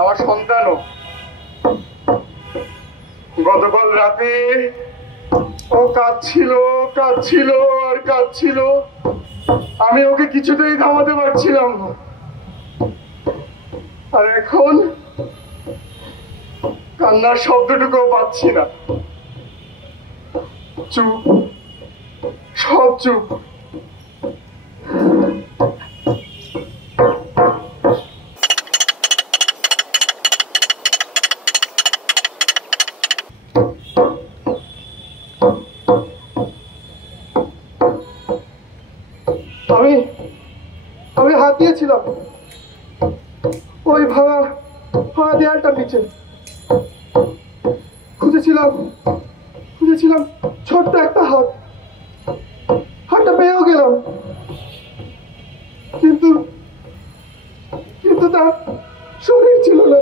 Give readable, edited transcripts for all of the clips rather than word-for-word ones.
আমার সন্তানও গতকাল রাতে ও কাঁদছিল কাঁদছিল আর কাঁদছিল, আমি ওকে কিছুতেই থামাতে পারছিলাম না। আর এখন কান্নার শব্দটুকুও পাচ্ছি না। চুপ, সব চুপ। আমি হাত দিয়েছিলাম ওই ভাঙা দেয়ালটার নিচে, খুঁজেছিলাম ছোট্ট একটা হাতটা পেয়েও গেলাম, কিন্তু তার শরীর ছিল না।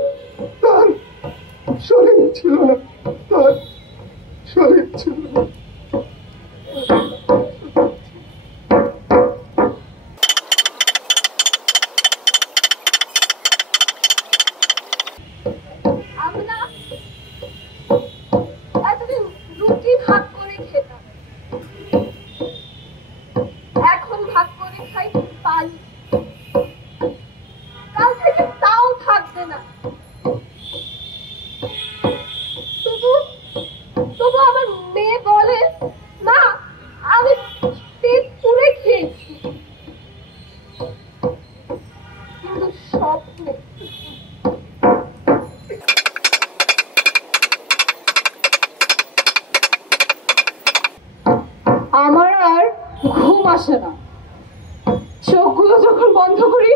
আমার আর ঘুম আসে না, চোখগুলো যখন বন্ধ করি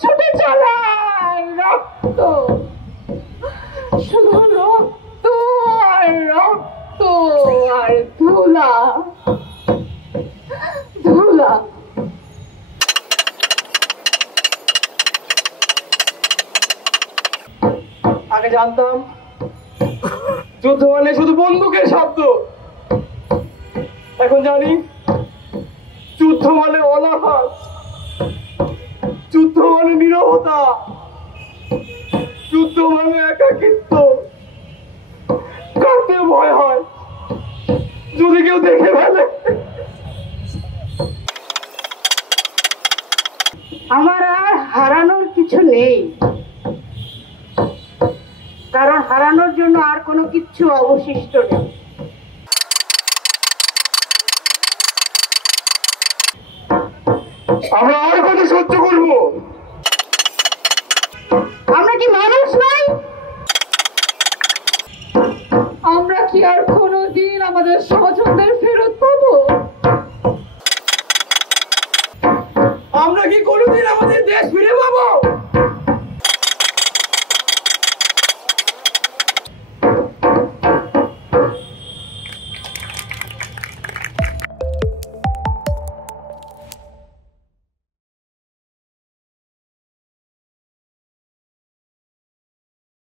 ছুটে চলা রক্ত, শুধু রক্ত আর ধুলা। আগে জানতাম যুদ্ধ মানে শুধু বন্দুকের শব্দ, এখন জানি যুদ্ধ মানে অনাহার, যুদ্ধ মানে নীরবতা, যুদ্ধ মানে একাকিত্ব। কাঁদতে ভয় হয় যদি কেউ দেখে ফেলে। আমার আর হারানোর কিছু নেই, কারণ হারানোর জন্য আর কোনো কিচ্ছু অবশিষ্ট নেই। আমরা আর কত সহ্য করব? আমরা কি মানুষ নই? আমরা কি আর কোনোদিন আমাদের স্বজনদের